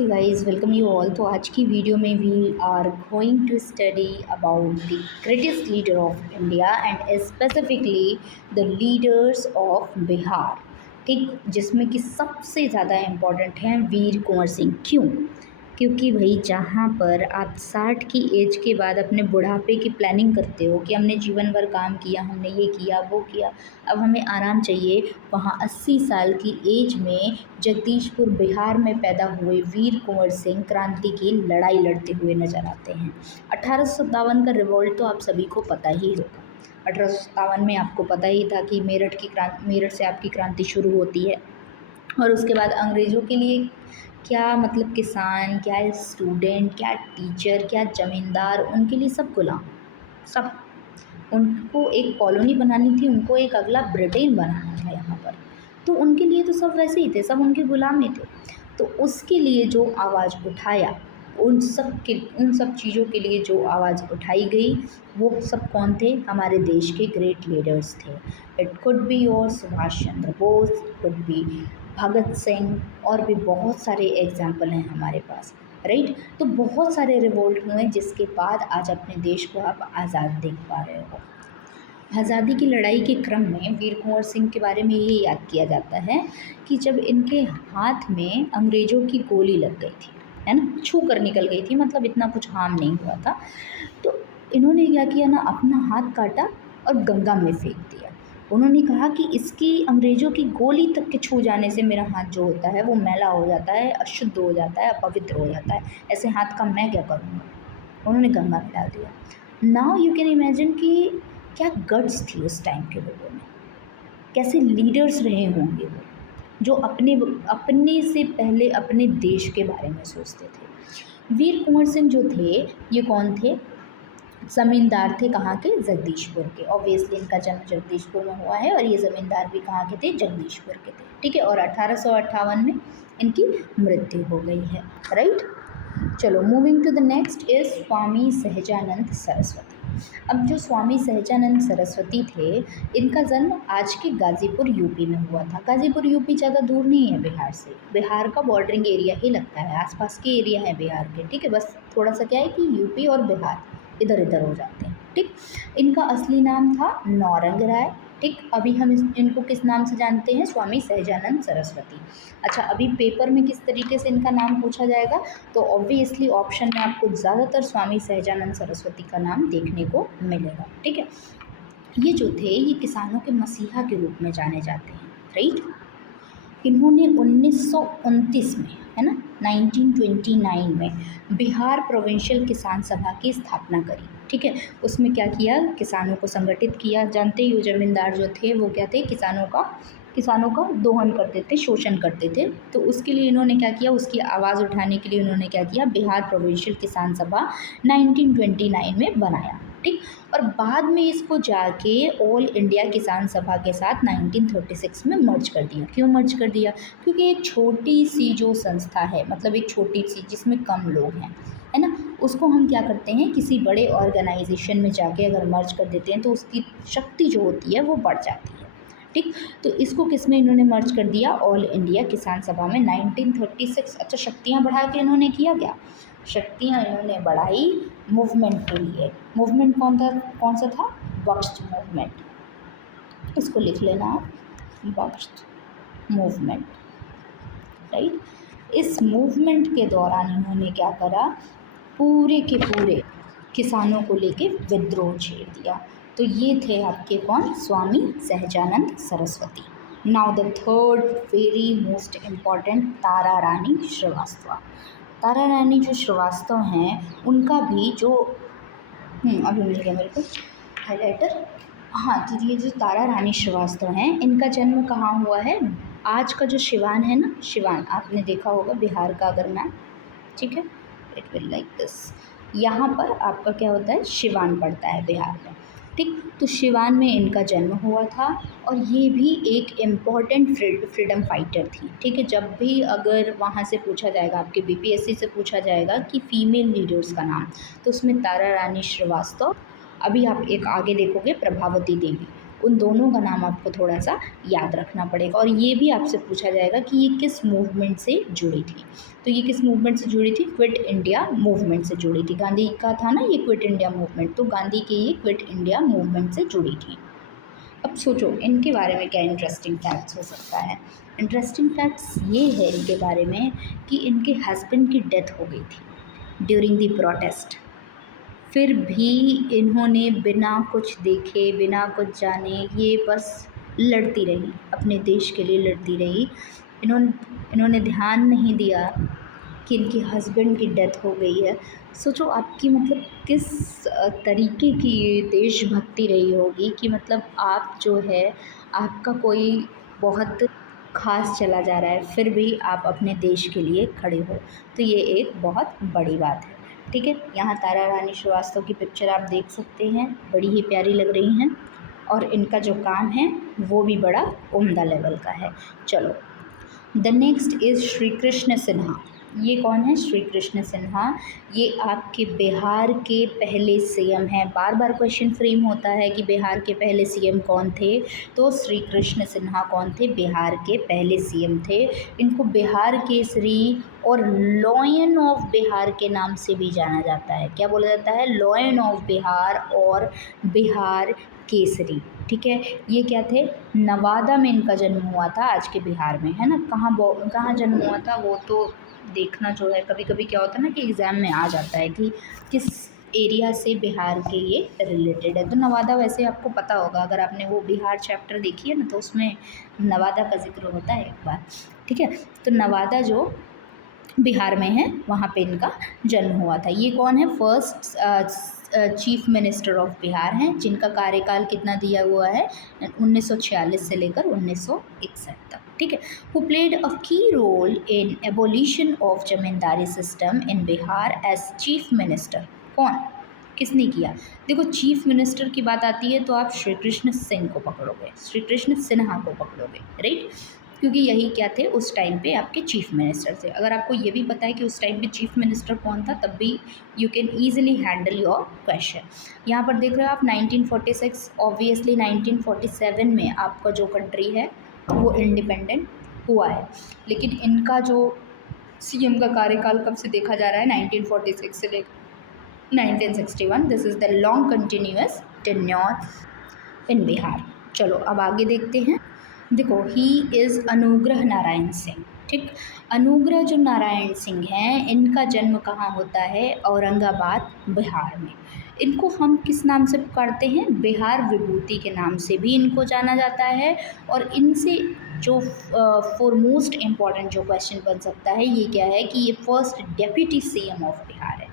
Hey guys, welcome you all. तो आज की वीडियो में we are going to study about the greatest leader of India and specifically the leaders of Bihar. ठीक, जिसमें कि सबसे ज़्यादा इम्पोर्टेंट हैं वीर कुंवर सिंह। क्यों? क्योंकि भाई जहाँ पर आप 60 की एज के बाद अपने बुढ़ापे की प्लानिंग करते हो कि हमने जीवन भर काम किया, हमने ये किया वो किया, अब हमें आराम चाहिए, वहाँ 80 साल की एज में जगदीशपुर बिहार में पैदा हुए वीर कुंवर सिंह क्रांति की लड़ाई लड़ते हुए नजर आते हैं। 1857 का रिवॉल्ट तो आप सभी को पता ही होगा। 1857 में आपको पता ही था कि मेरठ से आपकी क्रांति शुरू होती है और उसके बाद अंग्रेज़ों के लिए क्या मतलब किसान, क्या स्टूडेंट, क्या टीचर, क्या ज़मींदार, उनके लिए सब गुलाम। सब, उनको एक कॉलोनी बनानी थी, उनको एक अगला ब्रिटेन बनाना था यहाँ पर। तो उनके लिए तो सब वैसे ही थे, सब उनके गुलाम ही थे। तो उसके लिए जो आवाज़ उठाया, उन सब चीज़ों के लिए जो आवाज़ उठाई गई, वो सब कौन थे? हमारे देश के ग्रेट लीडर्स थे। It could be your Subhash Chandra Bose, could be Bhagat Singh, और भी बहुत सारे एग्जाम्पल हैं हमारे पास, राइट। तो बहुत सारे रिवोल्ट हुए जिसके बाद आज अपने देश को आप आज़ाद देख पा रहे हो। आज़ादी की लड़ाई के क्रम में वीर कुंवर सिंह के बारे में ये याद किया जाता है कि जब इनके हाथ में अंग्रेज़ों की गोली लग गई थी, है ना, छू कर निकल गई थी, मतलब इतना कुछ हार्म नहीं हुआ था, तो इन्होंने क्या किया ना, अपना हाथ काटा और गंगा में फेंक दिया। उन्होंने कहा कि इसकी अंग्रेज़ों की गोली तक के छू जाने से मेरा हाथ जो होता है वो मैला हो जाता है, अशुद्ध हो जाता है, अपवित्र हो जाता है, ऐसे हाथ का मैं क्या करूँगा। उन्होंने गंगा में डाल दिया। नाउ यू कैन इमेजिन कि क्या गट्स थी उस टाइम के लोगों में, कैसे लीडर्स रहे होंगे वो, जो अपने से पहले अपने देश के बारे में सोचते थे। वीर कुंवर सिंह जो थे, ये कौन थे? ज़मींदार थे। कहाँ के? जगदीशपुर के। ऑब्वियसली इनका जन्म जगदीशपुर में हुआ है और ये ज़मींदार भी कहाँ के थे? जगदीशपुर के थे, ठीक है। और 1858 में इनकी मृत्यु हो गई है, राइट। चलो, moving to the next is Swami Sahajanand Saraswati. अब जो स्वामी सहजानंद सरस्वती थे, इनका जन्म आज के गाज़ीपुर यूपी में हुआ था। गाज़ीपुर यूपी ज़्यादा दूर नहीं है बिहार से, बिहार का बॉर्डरिंग एरिया ही लगता है, आसपास के एरिया है बिहार के, ठीक है। बस थोड़ा सा क्या है कि यूपी और बिहार इधर इधर हो जाते हैं, ठीक। इनका असली नाम था नौरंग राय, ठीक। अभी हम इनको किस नाम से जानते हैं? स्वामी सहजानंद सरस्वती। अच्छा, अभी पेपर में किस तरीके से इनका नाम पूछा जाएगा, तो ऑब्वियसली ऑप्शन में आपको ज़्यादातर स्वामी सहजानंद सरस्वती का नाम देखने को मिलेगा, ठीक है। ये जो थे, ये किसानों के मसीहा के रूप में जाने जाते हैं, राइट। इन्होंने 1929 में, है ना, 1929 में बिहार प्रोविंशियल किसान सभा की स्थापना करी, ठीक है। उसमें क्या किया? किसानों को संगठित किया। जानते ही हो, जमींदार जो थे वो क्या थे? किसानों का दोहन करते थे, शोषण करते थे। तो उसके लिए इन्होंने क्या किया? उसकी आवाज़ उठाने के लिए इन्होंने क्या किया? बिहार प्रोविंशियल किसान सभा 1929 में बनाया, ठीक। और बाद में इसको जाके ऑल इंडिया किसान सभा के साथ 1936 में मर्ज कर दिया। क्यों मर्ज कर दिया? क्योंकि एक छोटी सी जो संस्था है, मतलब एक छोटी सी जिसमें कम लोग हैं, है ना, उसको हम क्या करते हैं, किसी बड़े ऑर्गेनाइजेशन में जाके अगर मर्ज कर देते हैं तो उसकी शक्ति जो होती है वो बढ़ जाती है, ठीक। तो इसको किसमें इन्होंने मर्ज कर दिया? ऑल इंडिया किसान सभा में 1936। अच्छा, शक्तियाँ बढ़ा के इन्होंने किया क्या? शक्तियाँ इन्होंने बढ़ाई मूवमेंट के लिए। मूवमेंट कौन सा था? बख्श मूवमेंट। इसको लिख लेना आप, बख्श मूवमेंट, राइट। इस मूवमेंट के दौरान इन्होंने क्या करा? पूरे के पूरे किसानों को लेके विद्रोह छेड़ दिया। तो ये थे आपके कौन? Swami Sahajanand Saraswati. Now the third very most important, Tara Rani Srivastava. Tara Rani जो श्रीवास्तव हैं, उनका भी जो अभी मिल गया मेरे को हाइलाइटर। हाँ, तो ये जो तारा रानी श्रीवास्तव हैं, इनका जन्म कहाँ हुआ है? आज का जो सिवान है ना, सिवान आपने देखा होगा बिहार का अगर मैप, ठीक है, इट विल लाइक दिस। यहाँ पर आपका क्या होता है? सिवान पड़ता है बिहार में, ठीक। तो सिवान में इनका जन्म हुआ था और ये भी एक इम्पॉर्टेंट फ्रीडम फाइटर थी, ठीक है। जब भी अगर वहाँ से पूछा जाएगा, आपके बीपीएससी से पूछा जाएगा कि फीमेल लीडर्स का नाम, तो उसमें तारा रानी श्रीवास्तव, अभी आप एक आगे देखोगे प्रभावती देवी, उन दोनों का नाम आपको थोड़ा सा याद रखना पड़ेगा। और ये भी आपसे पूछा जाएगा कि ये किस मूवमेंट से जुड़ी थी। तो ये किस मूवमेंट से जुड़ी थी? क्विट इंडिया मूवमेंट से जुड़ी थी। गांधी का था ना ये क्विट इंडिया मूवमेंट, तो गांधी की ये क्विट इंडिया मूवमेंट से जुड़ी थी। अब सोचो इनके बारे में क्या इंटरेस्टिंग फैक्ट्स हो सकता है। इंटरेस्टिंग फैक्ट्स ये है इनके बारे में कि इनके हस्बैंड की डेथ हो गई थी ड्यूरिंग द प्रोटेस्ट, फिर भी इन्होंने बिना कुछ देखे बिना कुछ जाने ये बस लड़ती रही, अपने देश के लिए लड़ती रही। इन्होंने इन्होंने ध्यान नहीं दिया कि इनके हस्बैंड की डेथ हो गई है। सोचो आपकी मतलब किस तरीके की ये देशभक्ति रही होगी कि मतलब आप जो है आपका कोई बहुत खास चला जा रहा है फिर भी आप अपने देश के लिए खड़े हो, तो ये एक बहुत बड़ी बात है। ठीक है, यहाँ तारा रानी श्रीवास्तव की पिक्चर आप देख सकते हैं, बड़ी ही प्यारी लग रही हैं और इनका जो काम है वो भी बड़ा उम्दा लेवल का है। चलो, the next is Shri Krishna Sinha. ये कौन है? श्री कृष्ण सिन्हा। ये आपके बिहार के पहले सीएम हैं। बार बार क्वेश्चन फ्रेम होता है कि बिहार के पहले सीएम कौन थे, तो श्री कृष्ण सिन्हा कौन थे? बिहार के पहले सीएम थे। इनको बिहार केसरी और लॉयन ऑफ बिहार के नाम से भी जाना जाता है। क्या बोला जाता है? लॉयन ऑफ बिहार और बिहार केसरी। ठीक है, ये क्या थे? नवादा में इनका जन्म हुआ था, आज के बिहार में, है ना। कहाँ जन्म हुआ था वो तो देखना जो है, कभी कभी क्या होता है ना कि एग्ज़ाम में आ जाता है कि किस एरिया से बिहार के ये रिलेटेड है। तो नवादा वैसे आपको पता होगा, अगर आपने वो बिहार चैप्टर देखी है ना तो उसमें नवादा का जिक्र होता है एक बार। ठीक है, तो नवादा जो बिहार में है वहाँ पे इनका जन्म हुआ था। ये कौन है? First chief minister of Bihar हैं, जिनका कार्यकाल कितना दिया हुआ है? 1946 से लेकर 1961 तक। ठीक है, who played a key role in abolition of zamindari system in Bihar as chief minister. कौन, किसने किया? देखो, चीफ मिनिस्टर की बात आती है तो आप श्री कृष्ण सिंह को पकड़ोगे, श्री कृष्ण सिन्हा को पकड़ोगे, राइट, क्योंकि यही क्या थे उस टाइम पे आपके चीफ मिनिस्टर थे। अगर आपको ये भी पता है कि उस टाइम पे चीफ मिनिस्टर कौन था, तब भी you can easily handle your question. यहाँ पर देख रहे हो आप 1946, ऑब्वियसली 1947 में आपका जो कंट्री है वो इंडिपेंडेंट हुआ है, लेकिन इनका जो सीएम का कार्यकाल कब से देखा जा रहा है? 1946 से लेकर 1961। This is the long continuous tenure in Bihar. चलो अब आगे देखते हैं। देखो, ही इज़ अनुग्रह नारायण सिंह। ठीक, अनुग्रह जो नारायण सिंह हैं, इनका जन्म कहाँ होता है? औरंगाबाद, बिहार में। इनको हम किस नाम से पुकारते हैं? बिहार विभूति के नाम से भी इनको जाना जाता है। और इनसे जो फॉरमोस्ट इम्पॉर्टेंट जो क्वेश्चन बन सकता है ये क्या है कि ये first deputy CM of Bihar है।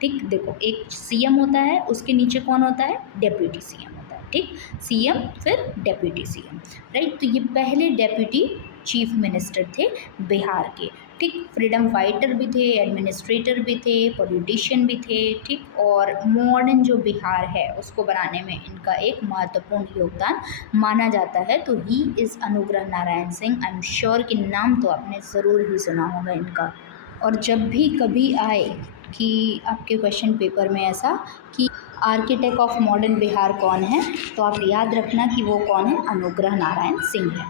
ठीक, देखो, एक सीएम होता है, उसके नीचे कौन होता है? डेप्यूटी सीएम होता है। ठीक, सीएम फिर डेप्यूटी सीएम, राइट। तो ये पहले डेप्यूटी चीफ मिनिस्टर थे बिहार के। ठीक, फ्रीडम फाइटर भी थे, एडमिनिस्ट्रेटर भी थे, पॉलिटिशियन भी थे। ठीक, और मॉडर्न जो बिहार है उसको बनाने में इनका एक महत्वपूर्ण योगदान माना जाता है। तो ही इज़ अनुग्रह Narayan Singh. I am sure कि नाम तो आपने ज़रूर ही सुना होगा इनका। और जब भी कभी आए कि आपके क्वेश्चन पेपर में ऐसा कि आर्किटेक्ट ऑफ मॉडर्न बिहार कौन है, तो आप याद रखना कि वो कौन है? अनुग्रह नारायण सिंह है।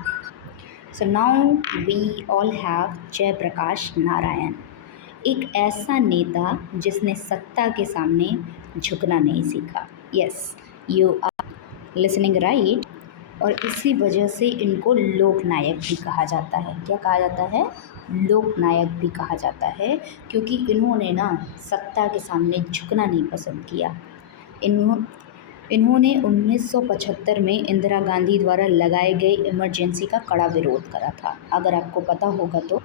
So now we all have Jayaprakash Narayan, एक ऐसा नेता जिसने सत्ता के सामने झुकना नहीं सीखा। Yes, you are listening right. और इसी वजह से इनको लोकनायक भी कहा जाता है। क्या कहा जाता है? लोकनायक भी कहा जाता है, क्योंकि इन्होंने ना सत्ता के सामने झुकना नहीं पसंद किया। इन्होंने 1975 में इंदिरा गांधी द्वारा लगाए गए इमरजेंसी का कड़ा विरोध करा था। अगर आपको पता होगा तो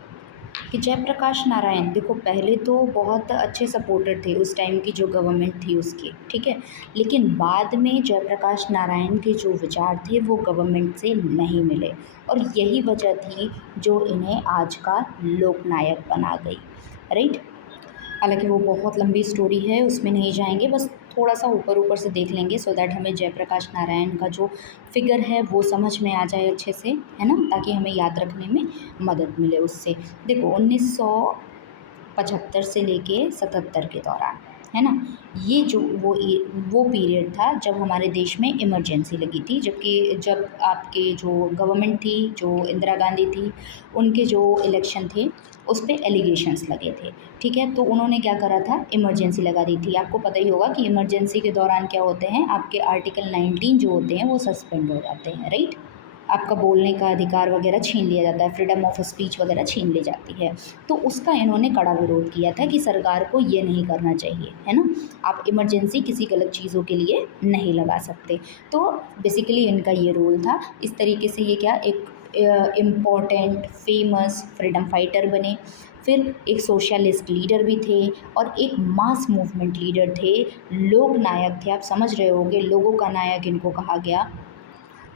कि जयप्रकाश नारायण, देखो, पहले तो बहुत अच्छे सपोर्टर थे उस टाइम की जो गवर्नमेंट थी उसके, ठीक है, लेकिन बाद में जयप्रकाश नारायण के जो विचार थे वो गवर्नमेंट से नहीं मिले, और यही वजह थी जो इन्हें आज का लोकनायक बना गई, राइट। हालांकि वो बहुत लंबी स्टोरी है, उसमें नहीं जाएंगे, बस थोड़ा सा ऊपर ऊपर से देख लेंगे सो दैट हमें जयप्रकाश नारायण का जो फिगर है वो समझ में आ जाए अच्छे से, है ना, ताकि हमें याद रखने में मदद मिले उससे। देखो, 1975 से लेके 77 के दौरान है ना। ये जो वो पीरियड था जब हमारे देश में इमरजेंसी लगी थी, जबकि जब आपके जो गवर्नमेंट थी, जो इंदिरा गांधी थी, उनके जो इलेक्शन थे उस पे एलिगेशंस लगे थे। ठीक है, तो उन्होंने क्या करा था, इमरजेंसी लगा दी थी। आपको पता ही होगा कि इमरजेंसी के दौरान क्या होते हैं, आपके आर्टिकल 19 जो होते हैं वो सस्पेंड हो जाते हैं, राइट। आपका बोलने का अधिकार वगैरह छीन लिया जाता है, फ्रीडम ऑफ स्पीच वगैरह छीन ली जाती है। तो उसका इन्होंने कड़ा विरोध किया था कि सरकार को ये नहीं करना चाहिए, है ना। आप इमरजेंसी किसी गलत चीज़ों के लिए नहीं लगा सकते। तो बेसिकली इनका ये रोल था। इस तरीके से ये क्या एक इम्पॉर्टेंट फेमस फ्रीडम फाइटर बने। फिर एक सोशलिस्ट लीडर भी थे और एक मास मूवमेंट लीडर थे, लोक नायक थे। आप समझ रहे होंगे, लोगों का नायक इनको कहा गया।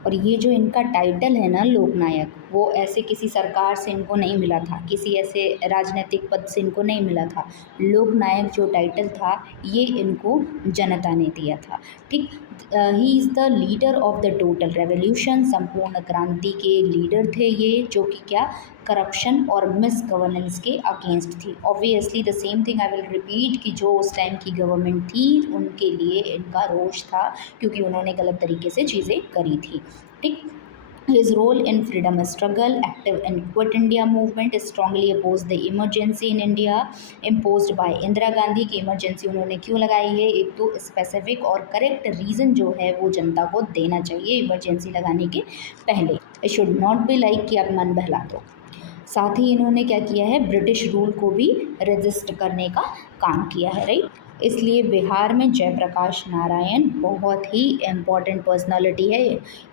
और ये जो इनका टाइटल है ना, लोकनायक, वो ऐसे किसी सरकार से इनको नहीं मिला था, किसी ऐसे राजनीतिक पद से इनको नहीं मिला था। लोकनायक जो टाइटल था ये इनको जनता ने दिया था। ठीक। He is the leader of the total revolution, संपूर्ण क्रांति के लीडर थे ये, जो कि क्या, करप्शन और मिस गवर्नेंस के अगेंस्ट थी। Obviously the same thing I will repeat कि जो उस टाइम की गवर्नमेंट थी उनके लिए इनका रोष था, क्योंकि उन्होंने गलत तरीके से चीज़ें करी थी। ठीक। His role in freedom struggle, active in Quit India movement, strongly opposed the emergency in India imposed by Indira Gandhi की। इमरजेंसी उन्होंने क्यों लगाई है, एक तो स्पेसिफिक और करेक्ट रीज़न जो है वो जनता को देना चाहिए इमरजेंसी लगाने के पहले। It should not be like कि आप मन बहला दो। साथ ही इन्होंने क्या किया है, ब्रिटिश रूल को भी रजिस्ट करने का काम किया है, राइट। इसलिए बिहार में जयप्रकाश नारायण बहुत ही इम्पॉर्टेंट पर्सनालिटी है।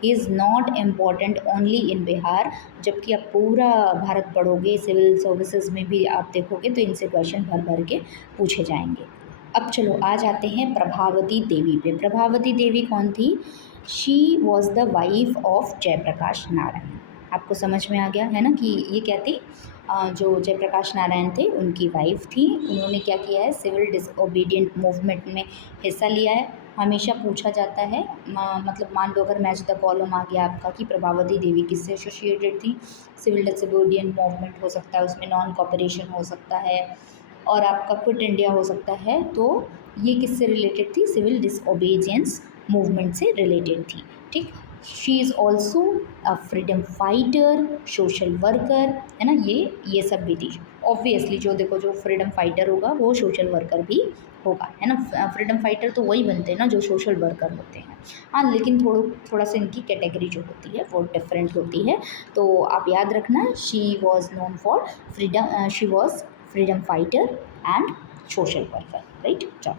He is not important only in Bihar, जबकि आप पूरा भारत पढ़ोगे, सिविल सर्विसेज में भी आप देखोगे तो इनसे क्वेश्चन भर भर के पूछे जाएंगे। अब चलो आ जाते हैं प्रभावती देवी पे। प्रभावती देवी कौन थी? She was the wife of Jayaprakash Narayan. आपको समझ में आ गया है ना कि ये क्या थी, जो जयप्रकाश नारायण थे उनकी वाइफ थी। उन्होंने क्या किया है, सिविल डिसओबीडियंट मूवमेंट में हिस्सा लिया है। हमेशा पूछा जाता है, मतलब मान लो अगर मैच द कॉलम आ गया आपका कि प्रभावती देवी किससे एसोसिएटेड थी, सिविल डिसओबीडियंट मूवमेंट हो सकता है, उसमें नॉन कॉपरेशन हो सकता है, और आपका क्विट इंडिया हो सकता है। तो ये किससे रिलेटेड थी, सिविल डिसओबीडियंस मूवमेंट से रिलेटेड थी। ठीक। She is also a freedom fighter, social worker, है ना। ये सब भी थी। ऑब्वियसली जो देखो, जो फ्रीडम फाइटर होगा वो सोशल वर्कर भी होगा, है ना। फ्रीडम फाइटर तो वही बनते हैं ना जो सोशल वर्कर होते हैं। हाँ, लेकिन थोड़ा सा इनकी कैटेगरी जो होती है वो डिफरेंट होती है। तो आप याद रखना, she was known for freedom, she was freedom fighter and social worker, right. चलो,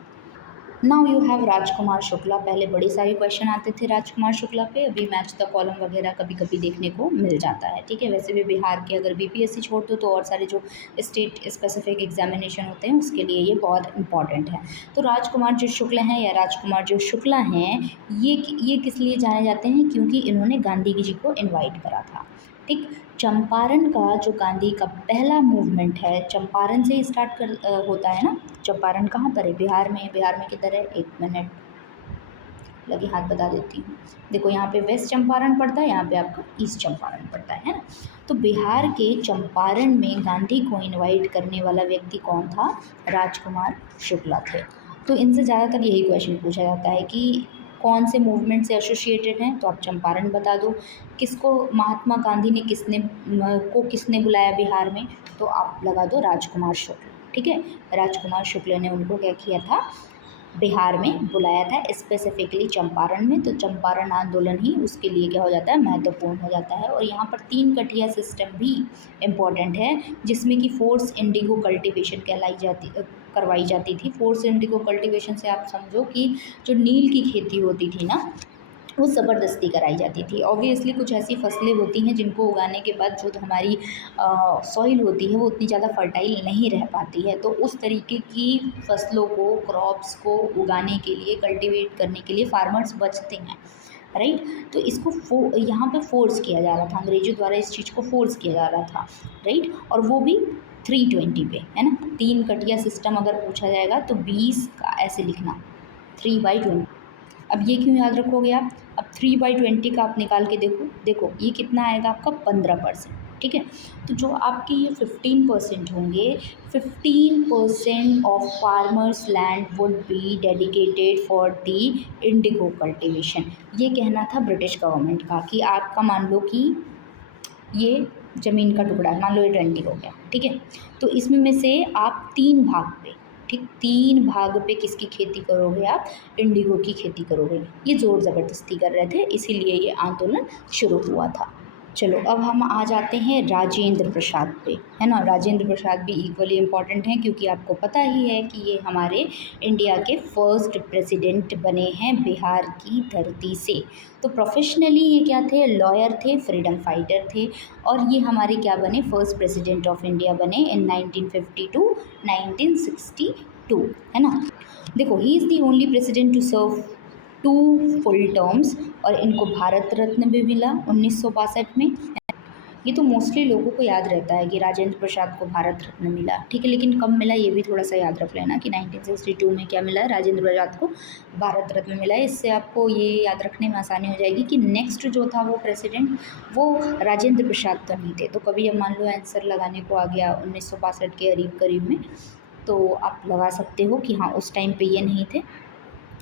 now you have Rajkumar Shukla. पहले बड़े सारे क्वेश्चन आते थे राजकुमार शुक्ला पे, अभी मैच द कॉलम वगैरह कभी कभी देखने को मिल जाता है। ठीक है, वैसे भी बिहार के अगर बीपीएससी छोड़ दो तो और सारे जो स्टेट स्पेसिफिक एग्जामिनेशन होते हैं उसके लिए ये बहुत इंपॉर्टेंट है। तो राजकुमार जो शुक्ला हैं या राजकुमार जो शुक्ला हैं, ये किस लिए जाने जाते हैं, क्योंकि इन्होंने गांधी जी को इन्वाइट करा था। ठीक। चंपारण का जो गांधी का पहला मूवमेंट है, चंपारण से स्टार्ट होता है ना। चंपारण कहाँ पर है, बिहार में। बिहार में किधर है, एक मिनट लगे हाथ बता देती हूँ। देखो यहाँ पे वेस्ट चंपारण पड़ता है, यहाँ पे आपका ईस्ट चंपारण पड़ता है ना। तो बिहार के चंपारण में गांधी को इनवाइट करने वाला व्यक्ति कौन था, राजकुमार शुक्ला थे। तो इनसे ज़्यादातर यही क्वेश्चन पूछा जाता है कि कौन से मूवमेंट से एसोसिएटेड हैं, तो आप चंपारण बता दो। किसको महात्मा गांधी ने किसने बुलाया बिहार में, तो आप लगा दो राजकुमार शुक्ल। ठीक है, राजकुमार शुक्ल ने उनको क्या किया था, बिहार में बुलाया था, स्पेसिफिकली चंपारण में। तो चंपारण आंदोलन ही उसके लिए क्या हो जाता है, महत्वपूर्ण हो जाता है। और यहाँ पर 3 कटिया सिस्टम भी इम्पॉर्टेंट है, जिसमें कि फोर्स इंडिगो कल्टीवेशन करवाई जाती थी। फोर्स इंडिगो कल्टीवेशन से आप समझो कि जो नील की खेती होती थी ना, वो ज़बरदस्ती कराई जाती थी। ऑब्वियसली कुछ ऐसी फसलें होती हैं जिनको उगाने के बाद जो हमारी सॉइल होती है वो उतनी ज़्यादा फर्टाइल नहीं रह पाती है। तो उस तरीके की फसलों को, क्रॉप्स को उगाने के लिए, कल्टीवेट करने के लिए फार्मर्स बचते हैं, राइट। तो इसको यहाँ पे फोर्स किया जा रहा था, अंग्रेजों द्वारा इस चीज़ को फोर्स किया जा रहा था, राइट। और वो भी 320 पे, है ना। 3 कटिया सिस्टम अगर पूछा जाएगा तो 20 का ऐसे लिखना, 3/20। अब ये क्यों याद रखोगे आप, अब 3/20 का आप निकाल के देखो, ये कितना आएगा आपका 15%। ठीक है। तो जो आपके ये 15% होंगे, 15% of farmers land would be dedicated for the Indigo cultivation. ये कहना था ब्रिटिश गवर्नमेंट का कि आपका मान लो कि ये ज़मीन का टुकड़ा है, मान लो ये 20 हो गया, ठीक है। तो इसमें में से आप 3 भाग पे, ठीक, 3 भाग पे किसकी खेती करोगे आप? इंडिगो की खेती करोगे। ये ज़ोर ज़बरदस्ती कर रहे थे, इसीलिए ये आंदोलन शुरू हुआ था। चलो अब हम आ जाते हैं राजेंद्र प्रसाद पे, है ना। राजेंद्र प्रसाद भी इक्वली इम्पॉर्टेंट हैं क्योंकि आपको पता ही है कि ये हमारे इंडिया के फर्स्ट प्रेसिडेंट बने हैं बिहार की धरती से। तो प्रोफेशनली ये क्या थे? लॉयर थे, फ्रीडम फाइटर थे, और ये हमारे क्या बने? फर्स्ट प्रेसिडेंट ऑफ इंडिया बने इन 1952 1962, है ना। देखो, he is the only president to serve 2 full terms, और इनको भारत रत्न भी मिला 1962 में। ये तो मोस्टली लोगों को याद रहता है कि राजेंद्र प्रसाद को भारत रत्न मिला, ठीक है, लेकिन कब मिला ये भी थोड़ा सा याद रख लेना कि 1962 में क्या मिला है? राजेंद्र प्रसाद को भारत रत्न मिला है। इससे आपको ये याद रखने में आसानी हो जाएगी कि नेक्स्ट जो था वो प्रेसिडेंट, वो राजेंद्र प्रसाद तो नहीं थे। तो कभी अब मान लो आंसर लगाने को आ गया 1962 के करीब करीब में, तो आप लगा सकते हो कि हाँ उस टाइम पे ये नहीं थे।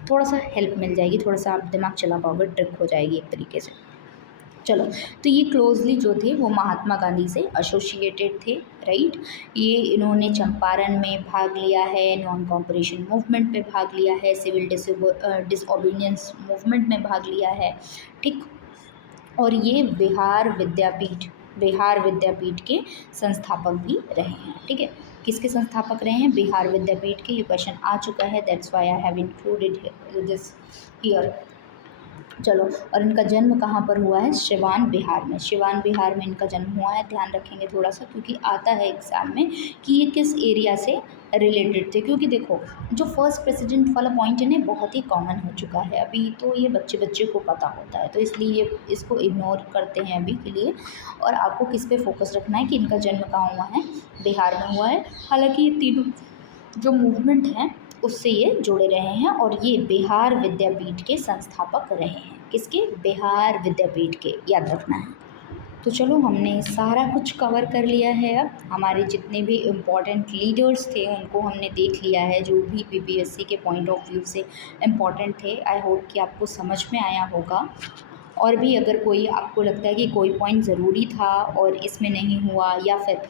थोड़ा सा हेल्प मिल जाएगी, थोड़ा सा आप दिमाग चला पाओगे, ट्रिक हो जाएगी एक तरीके से। चलो, तो ये क्लोजली जो थे वो महात्मा गांधी से एसोसिएटेड थे, राइट। ये इन्होंने चंपारण में भाग लिया है, नॉन कॉपरेशन मूवमेंट में भाग लिया है, सिविल डिसओबीडियंस मूवमेंट में भाग लिया है, ठीक। और ये बिहार विद्यापीठ के संस्थापक भी रहे हैं, ठीक है। किसके संस्थापक रहे हैं? बिहार विद्यापीठ के। ये क्वेश्चन आ चुका है, that's why I have included this here. चलो, और इनका जन्म कहाँ पर हुआ है? सिवान बिहार में। सिवान बिहार में इनका जन्म हुआ है। ध्यान रखेंगे थोड़ा सा, क्योंकि आता है एग्ज़ाम में कि ये किस एरिया से रिलेटेड थे। क्योंकि देखो, जो फर्स्ट प्रेसिडेंट वाला पॉइंट है ना, बहुत ही कॉमन हो चुका है अभी, तो ये बच्चे बच्चे को पता होता है, तो इसलिए ये इसको इग्नोर करते हैं अभी के लिए। और आपको किस पे फोकस रखना है कि इनका जन्म कहाँ हुआ है? बिहार में हुआ है। हालांकि ये तीनों जो मूवमेंट हैं उससे ये जुड़े रहे हैं, और ये बिहार विद्यापीठ के संस्थापक रहे हैं। किसके? बिहार विद्यापीठ के, याद रखना है। तो चलो, हमने सारा कुछ कवर कर लिया है। अब हमारे जितने भी इम्पॉर्टेंट लीडर्स थे उनको हमने देख लिया है, जो भी पीपीएससी के पॉइंट ऑफ व्यू से इम्पॉर्टेंट थे। आई होप कि आपको समझ में आया होगा। और भी अगर कोई आपको लगता है कि कोई पॉइंट ज़रूरी था और इसमें नहीं हुआ, या फिर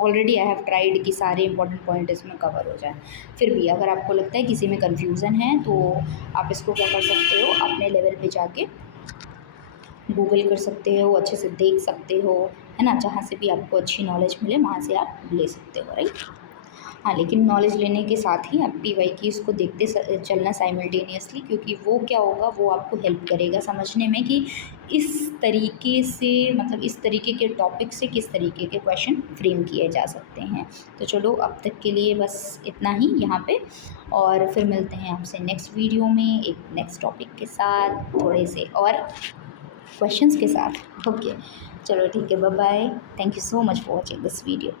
ऑलरेडी आई हैव ट्राइड कि सारे इंपॉर्टेंट पॉइंट इसमें कवर हो जाए, फिर भी अगर आपको लगता है किसी में कन्फ्यूज़न है, तो आप इसको क्या कर सकते हो? अपने लेवल पे जाके गूगल कर सकते हो, अच्छे से देख सकते हो, है ना। जहाँ से भी आपको अच्छी नॉलेज मिले वहाँ से आप ले सकते हो, राइट। हाँ, लेकिन नॉलेज लेने के साथ ही आप पीवाई की उसको देखते चलना साइमल्टेनियसली, क्योंकि वो क्या होगा, वो आपको हेल्प करेगा समझने में कि इस तरीके से, मतलब इस तरीके के टॉपिक से किस तरीके के क्वेश्चन फ्रेम किए जा सकते हैं। तो चलो, अब तक के लिए बस इतना ही यहाँ पे, और फिर मिलते हैं आपसे नेक्स्ट वीडियो में एक नेक्स्ट टॉपिक के साथ, थोड़े से और क्वेश्चंस के साथ। ओके, चलो ठीक है, bye bye. Thank you so much for watching this video.